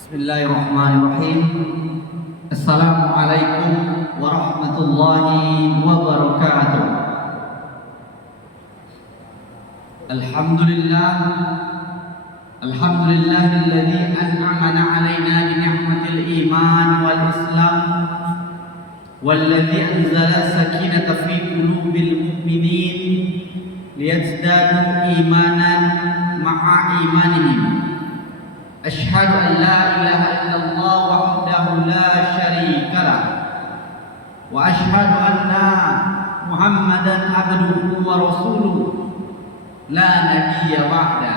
Bismillahirrahmanirrahim. Assalamualaikum warahmatullahi wabarakatuh. Alhamdulillahilladzi an'amana 'alaina bi ni'matil iman wal islam walladzi anzala sakinata fi qulubil mu'minin liyazdadu imanan ma'a imanihim. Asyhadu an la ilaha illallah wahdahu la syarika lah wa asyhadu anna Muhammadan abduhu wa rasuluhu la nabiyya ba'da.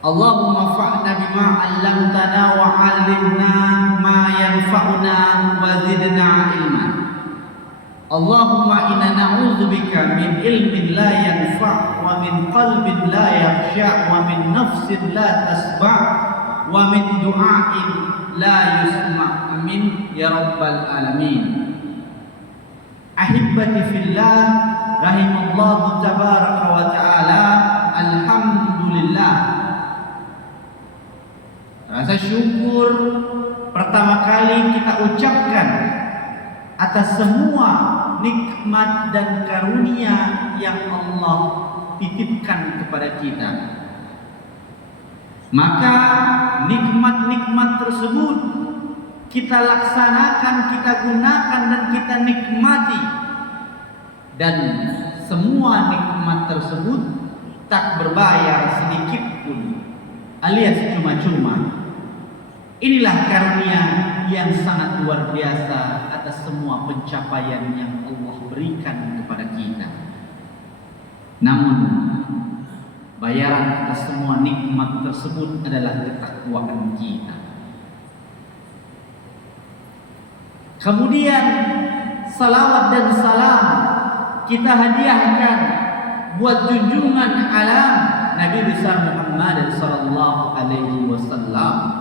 Allahumma fa'na bima 'allamtana wa 'allimna ma yanfa'una wa zidna ilman. Allahumma inna na'udzubika min ilmin la yanfa' wa min qalbin la yakhsha' wa min nafsin la tasba' wa min du'ain la yusma' amin ya rabbal alamin. Ahibbati fillah rahimallahu tabaraka wa ta'ala. Alhamdulillah. Rasa syukur pertama kali kita ucapkan atas semua nikmat dan karunia yang Allah titipkan kepada kita. Maka nikmat-nikmat tersebut kita laksanakan, kita gunakan dan kita nikmati. Dan semua nikmat tersebut tak berbayar sedikit pun, alias cuma-cuma. Inilah karunia yang sangat luar biasa atas semua pencapaian yang Allah berikan kepada kita. Namun bayaran atas semua nikmat tersebut adalah ketakwaan kita. Kemudian salawat dan salam kita hadiahkan buat junjungan alam Nabi besar Muhammad sallallahu alaihi wasallam.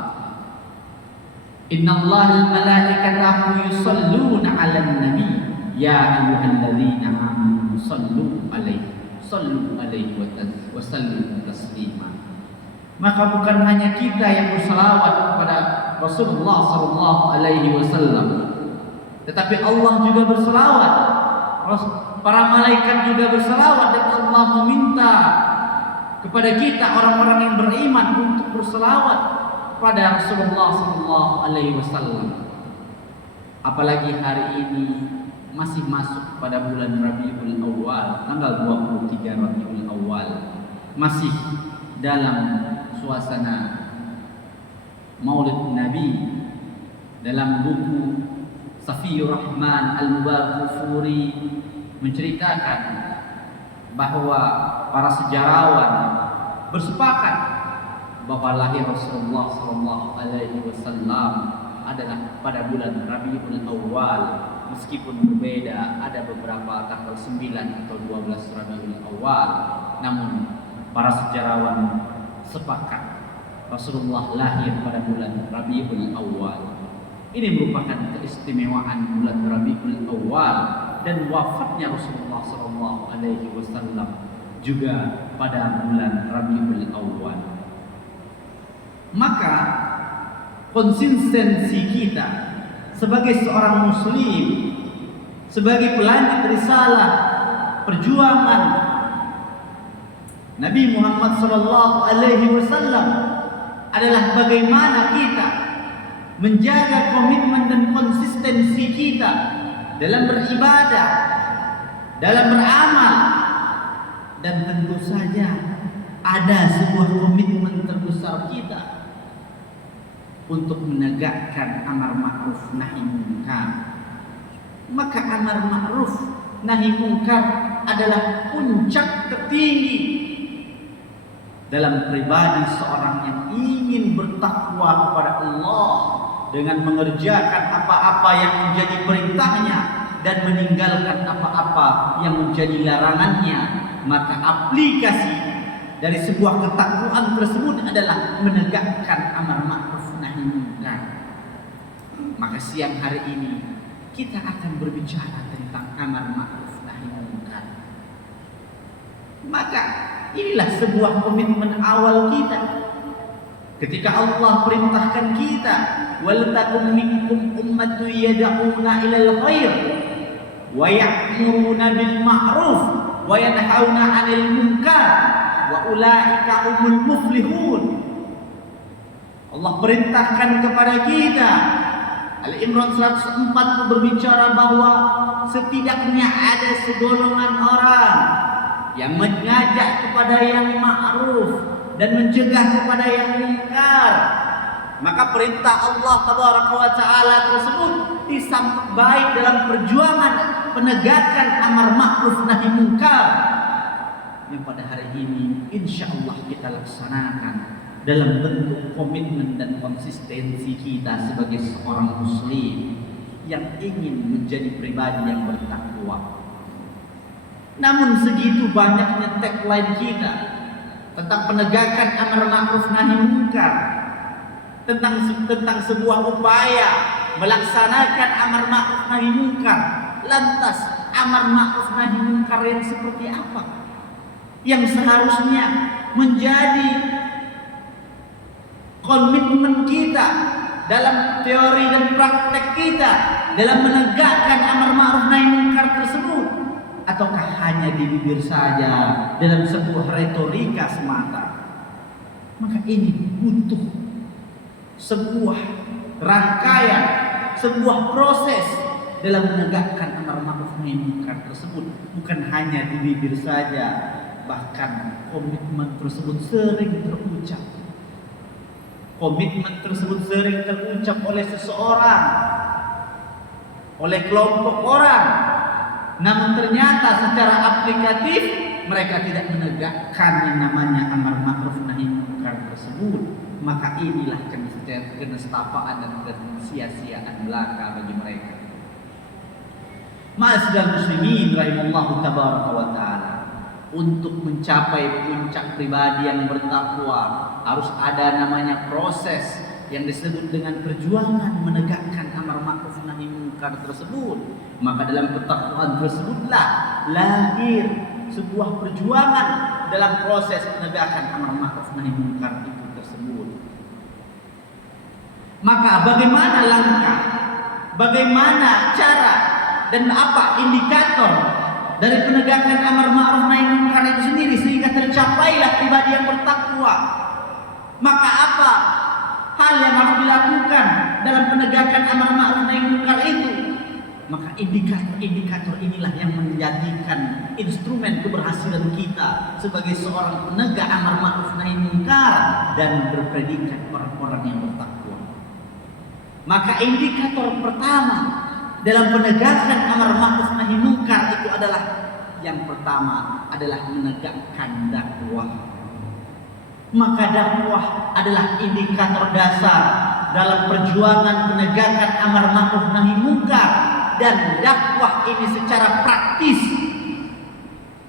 Innallaha malaikatahu yusalluna 'alan nabi ya ayyuhalladzina amanu sallu alaihi wa sallimu taslima. Maka bukan hanya kita yang berselawat kepada Rasulullah sallallahu alaihi wasallam, tetapi Allah juga berselawat, para malaikat juga berselawat, dan Allah meminta kepada kita orang-orang yang beriman untuk berselawat pada Rasulullah sallallahu alaihi wasallam. Apalagi hari ini masih masuk pada bulan Rabiul Awal, tanggal 23 Rabiul Awal, masih dalam suasana Maulid Nabi. Dalam buku Safiyur Rahman Al-Mubarakfuri menceritakan bahwa para sejarawan bersepakat bahwa lahir Rasulullah sallallahu alaihi wasallam adalah pada bulan Rabiul Awal, meskipun berbeda, ada beberapa tanggal 9 atau 12 Rabiul Awal, namun para sejarawan sepakat Rasulullah lahir pada bulan Rabiul Awal. Ini merupakan keistimewaan bulan Rabiul Awal, dan wafatnya Rasulullah sallallahu alaihi wasallam juga pada bulan Rabiul Awal. Maka konsistensi kita sebagai seorang muslim, sebagai pelanjut risalah perjuangan Nabi Muhammad sallallahu alaihi wasallam adalah bagaimana kita menjaga komitmen dan konsistensi kita dalam beribadah, dalam beramal, dan tentu saja ada sebuah komitmen terbesar kita untuk menegakkan amar ma'ruf nahi munkar. Maka amar ma'ruf nahi munkar adalah puncak tertinggi dalam pribadi seorang yang ingin bertakwa kepada Allah dengan mengerjakan apa-apa yang menjadi perintahnya dan meninggalkan apa-apa yang menjadi larangannya. Maka aplikasi dari sebuah ketakwaan tersebut adalah menegakkan amar ma'ruf nahi munkar. Maka siang hari ini kita akan berbicara tentang amar ma'ruf nahi munkar. Maka inilah sebuah komitmen awal kita Ketika Allah perintahkan kita, wal takum minkum ummatun yad'una ilal khair wa ya'muruna bil ma'ruf wa yanhauna 'anil munkar wa ulaika humul muflihun. Allah perintahkan kepada kita. Al-Imran 104 berbicara bahwa setidaknya ada segolongan orang yang mengajak kepada yang ma'ruf dan mencegah kepada yang munkar. Maka perintah Allah Tabaraka wa Ta'ala tersebut disambut baik dalam perjuangan penegakan amar ma'ruf nahi munkar yang pada hari ini insya Allah kita laksanakan dalam bentuk komitmen dan konsistensi kita sebagai seorang muslim yang ingin menjadi pribadi yang bertakwa. Namun segitu banyaknya tagline kita tentang penegakan amar ma'ruf nahi munkar, tentang sebuah upaya melaksanakan amar ma'ruf nahi munkar. Lantas amar ma'ruf nahi munkar yang seperti apa yang seharusnya menjadi komitmen kita dalam teori dan praktek kita dalam menegakkan amar ma'ruf nahi munkar tersebut, ataukah hanya di bibir saja dalam sebuah retorika semata? Maka ini butuh sebuah rangkaian, sebuah proses dalam menegakkan amar ma'ruf nahi munkar tersebut, bukan hanya di bibir saja, bahkan komitmen tersebut sering terucap. Komitmen tersebut sering terucap oleh seseorang, oleh kelompok orang, namun ternyata secara aplikatif mereka tidak menegakkan yang namanya amar ma'ruf nahi munkar tersebut. Maka inilah kenestapaan dan kesia-siaan belaka bagi mereka. Ma'asyiral muslimin rahimallahu tabaraka wa ta'ala, untuk mencapai puncak pribadi yang bertakwa harus ada namanya proses yang disebut dengan perjuangan menegakkan amar ma'ruf nahi munkar tersebut. Maka dalam ketakwaan tersebutlah lahir sebuah perjuangan dalam proses menegakkan amar ma'ruf nahi munkar itu tersebut. Maka bagaimana langkah, bagaimana cara dan apa indikator dari penegakan amar ma'ruf nahi munkar itu sendiri sehingga tercapailah pribadi yang bertakwa? Maka apa hal yang harus dilakukan dalam penegakan amar ma'ruf nahi munkar itu? Maka indikator-indikator inilah yang menjadikan instrumen keberhasilan kita sebagai seorang penegak amar ma'ruf nahi munkar dan berpredikat orang-orang yang bertakwa. Maka indikator pertama dalam penegakan amar ma'ruf nahi munkar itu adalah yang pertama adalah menegakkan dakwah. Maka dakwah adalah indikator dasar dalam perjuangan penegakan amar ma'ruf nahi munkar, dan dakwah ini secara praktis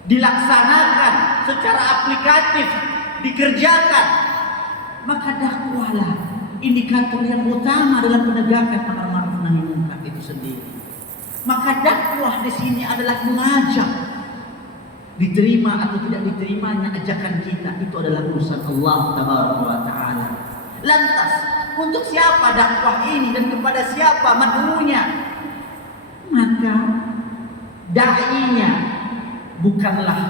dilaksanakan, secara aplikatif dikerjakan, maka dakwahlah indikator yang utama dalam penegakan amar ma'ruf nahi munkar itu sendiri. Maka dakwah di sini adalah mengajak. Diterima atau tidak diterimanya ajakan kita itu adalah urusan Allah Tabaraka wa Ta'ala. Lantas untuk siapa dakwah ini dan kepada siapa mad'unya? Maka da'inya bukanlah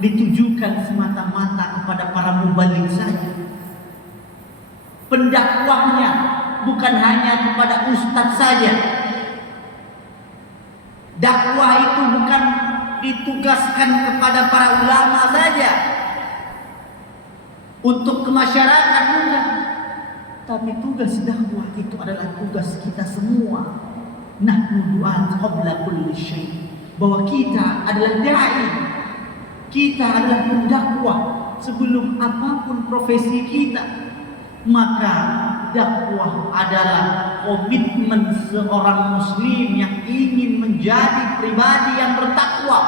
ditujukan semata-mata kepada para mubaligh saja. Pendakwahnya bukan hanya kepada ustadz saja. Dakwah itu bukan ditugaskan kepada para ulama saja untuk ke masyarakat, bukan. Tapi tugas dakwah itu adalah tugas kita semua. Nahnu du'at qabla kulli syai', bahwa kita adalah dai, kita adalah pendakwah sebelum apapun profesi kita. Maka dakwah adalah komitmen seorang muslim yang ingin menjadi pribadi yang bertakwa.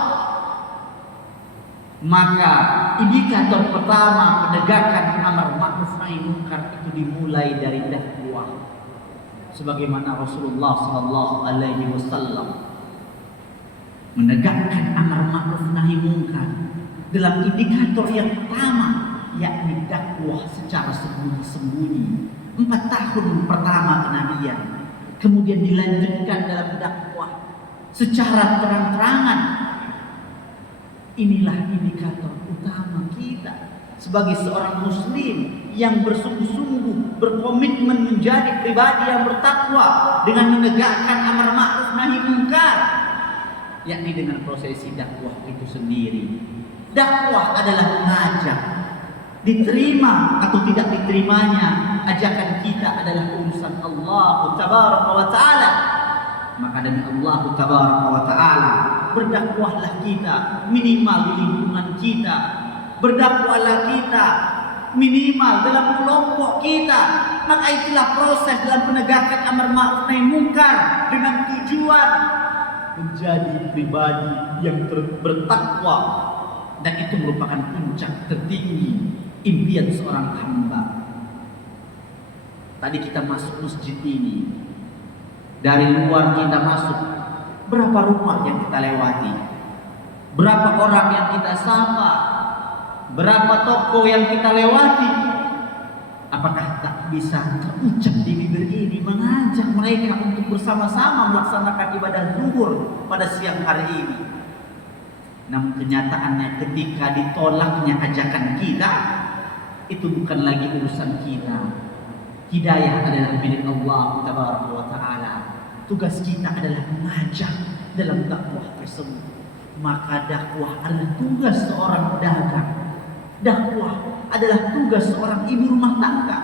Maka indikator pertama penegakan amar ma'ruf nahi munkar itu dimulai dari dakwah. Sebagaimana Rasulullah sallallahu alaihi wasallam menegakkan amar ma'ruf nahi munkar dalam indikator yang pertama yakni dakwah secara sembunyi-sembunyi. 4 tahun pertama kenabian, kemudian dilanjutkan dalam dakwah secara terang-terangan. Inilah indikator utama kita sebagai seorang muslim yang bersungguh-sungguh berkomitmen menjadi pribadi yang bertakwa dengan menegakkan amar ma'ruf nahi munkar, yakni dengan prosesi dakwah itu sendiri. Dakwah adalah mengajak. Diterima atau tidak diterimanya ajakan kita adalah urusan Allah Tabaraka wa Ta'ala. Maka demi Allah Tabaraka wa Ta'ala, berdakwahlah kita minimal di lingkungan kita, berdakwahlah kita minimal dalam kelompok kita. Maka itulah proses dalam penegakan amar ma'ruf nahi munkar dengan tujuan menjadi pribadi yang bertakwa, dan itu merupakan puncak tertinggi impian seorang hamba. Tadi kita masuk masjid ini, dari luar kita masuk, berapa rumah yang kita lewati, berapa orang yang kita sapa, berapa toko yang kita lewati. Apakah tak bisa terucap di bibir ini mengajak mereka untuk bersama-sama melaksanakan ibadah zuhur pada siang hari ini? Namun kenyataannya ketika ditolaknya ajakan kita, itu bukan lagi urusan kita. Hidayah adalah milik Allah Tabaraka wa Ta'ala. Tugas kita adalah mengajak dalam dakwah tersebut. Maka dakwah adalah tugas seorang pedagang. Dakwah adalah tugas seorang ibu rumah tangga.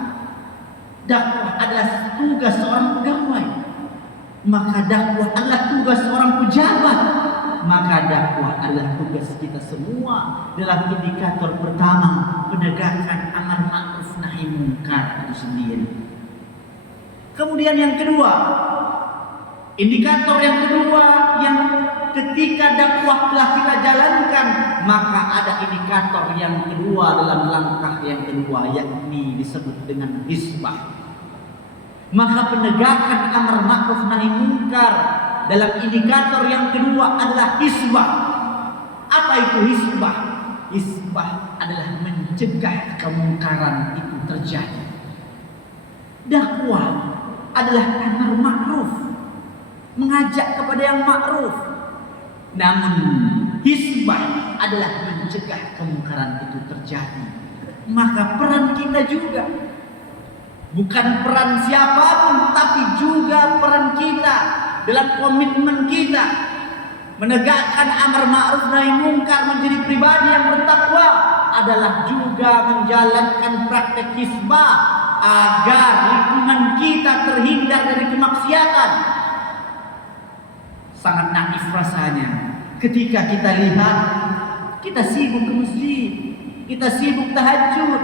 Dakwah adalah tugas seorang pegawai. Maka dakwah adalah tugas seorang pejabat. Maka dakwah adalah tugas kita semua dalam indikator pertama, penegakan amar ma'ruf nahi munkar itu sendiri. Kemudian yang kedua, indikator yang kedua yang ketika dakwah telah kita jalankan, maka ada indikator yang kedua dalam langkah yang kedua, yakni disebut dengan hisbah. Maka penegakan amar ma'ruf nahi munkar dalam indikator yang kedua adalah hisbah. Apa itu hisbah? Hisbah adalah mencegah kemungkaran itu terjadi. Dakwah adalah amar ma'ruf, mengajak kepada yang ma'ruf. Namun hisbah adalah mencegah kemungkaran itu terjadi. Maka peran kita juga, bukan peran siapapun, tapi juga peran kita dalam komitmen kita menegakkan amar ma'ruf nahi munkar menjadi pribadi yang bertakwa adalah juga menjalankan praktek hisbah agar lingkungan kita terhindar dari kemaksiatan. Sangat naif rasanya ketika kita lihat kita sibuk ke masjid, kita sibuk tahajud,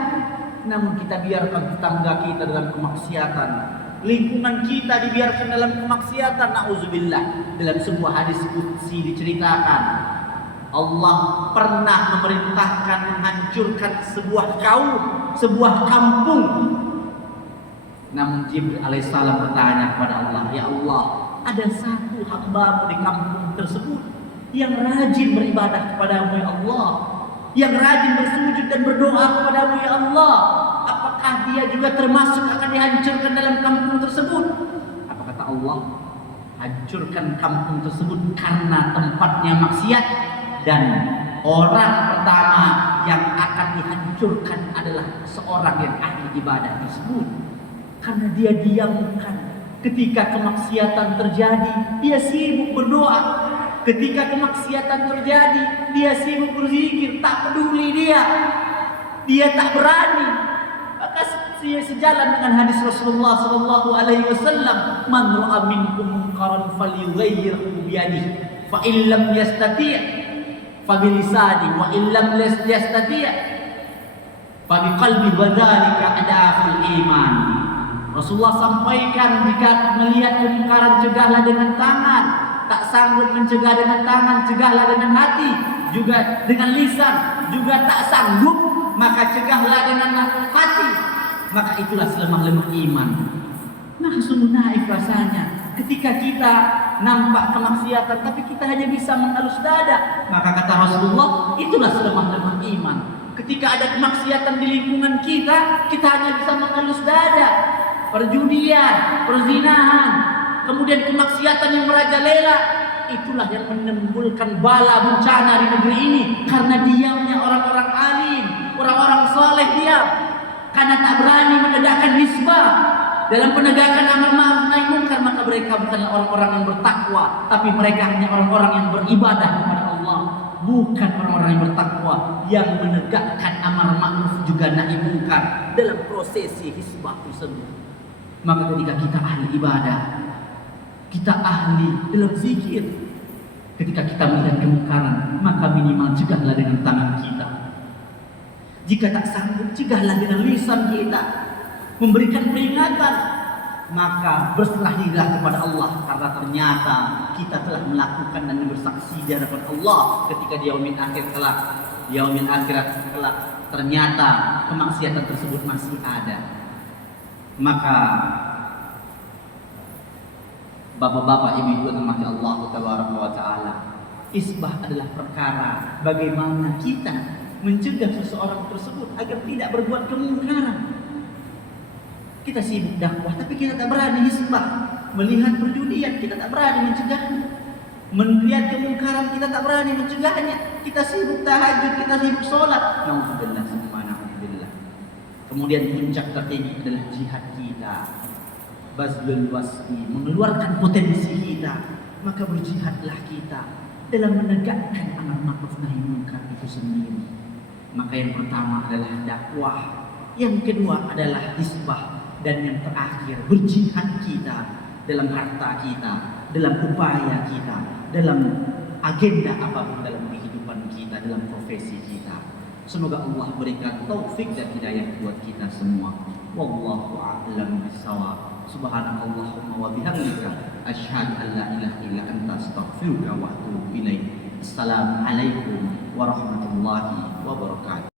namun kita biarkan tetangga kita dalam kemaksiatan, lingkungan kita dibiarkan dalam kemaksiatan. Na'udzubillah. Dalam sebuah hadis qudsi diceritakan, Allah pernah memerintahkan menghancurkan sebuah kaum, sebuah kampung. Namun Jibril alaihissalam bertanya kepada Allah, ya Allah, ada satu hamba-Mu di kampung tersebut yang rajin beribadah kepadamu ya Allah, yang rajin bersujud dan berdoa kepadamu ya Allah. Apakah dia juga termasuk akan dihancurkan dalam kampung tersebut? Apa kata Allah? Hancurkan kampung tersebut karena tempatnya maksiat, dan orang pertama yang akan dihancurkan adalah seorang yang ahli ibadah tersebut. Karena dia diamkan ketika kemaksiatan terjadi, dia sibuk berdoa. Ketika kemaksiatan terjadi, dia sibuk berzikir, tak peduli dia tak berani. Maka sejalan dengan hadis Rasulullah sallallahu alaihi wasallam, man ra'a minkum munkaran falyughayyirhu bi yadihi, fa in lam yastati' fa bi lisanihi, wa in lam yastati' fa bi qalbihi, wa dzalika adaful iman. Rasulullah sampaikan, jika melihat kemungkaran cegahlah dengan tangan, tak sanggup mencegah dengan tangan, cegahlah dengan hati, juga dengan lisan, juga tak sanggup, maka cegahlah dengan hati. Maka itulah selemah-lemah iman. Nah, sungguh naif rasanya ketika kita nampak kemaksiatan tapi kita hanya bisa mengelus dada. Maka kata Rasulullah, itulah selemah-lemah iman. Ketika ada kemaksiatan di lingkungan kita, kita hanya bisa mengelus dada. Perjudian, perzinahan, kemudian kemaksiatan yang merajalela, itulah yang menimbulkan bala bencana di negeri ini. Karena diamnya orang-orang alim, orang-orang soleh diam. Karena tak berani menegakkan hisbah dalam penegakan amal ma'ruf nahi munkar, maka mereka bukanlah orang-orang yang bertakwa, tapi mereka hanya orang-orang yang beribadah kepada Allah. Bukan orang-orang yang bertakwa yang menegakkan amar ma'ruf juga nahi munkar dalam prosesi hisbah tersebut. Maka ketika kita ahli ibadah, kita ahli dalam zikir, ketika kita melihat kemungkaran, maka minimal cegahlah dengan tangan kita. Jika tak sanggup, cegahlah dengan lisan kita, memberikan peringatan. Maka berserahlah kepada Allah, karena ternyata kita telah melakukan dan bersaksi di hadapan Allah ketika di yaumil akhir kelak, yaumil akhirat kelak, ternyata kemaksiatan tersebut masih ada. Maka bapak-bapak, ibu-ibu yang dirahmati Allah Tabaraka wa Ta'ala, isbah adalah perkara bagaimana kita mencegah seseorang tersebut agar tidak berbuat kemungkaran. Kita sibuk dakwah, tapi kita tak berani hisbah. Melihat perjudian, kita tak berani mencegahnya. Melihat kemungkaran, kita tak berani mencegahnya. Kita sibuk tahajud, kita sibuk sholat. Nauzubillah, subhanallah. Kemudian puncak tertinggi adalah jihad kita, bazlul wasfi, mengeluarkan potensi kita. Maka berjihadlah kita dalam menegakkan amar ma'ruf nahi munkar itu sendiri. Maka yang pertama adalah dakwah, yang kedua adalah hisbah, dan yang terakhir berjihad kita dalam harta kita, dalam upaya kita, dalam agenda apapun dalam kehidupan kita, dalam profesi kita. Semoga Allah berikan taufik dan hidayah buat kita semua. Wallahu a'lam bishawab. Subhanakallahumma wa bihamdika asyhadu an la ilaha illa anta astaghfiruka wa atubu ilaik. Assalamualaikum warahmatullahi wabarakatuh.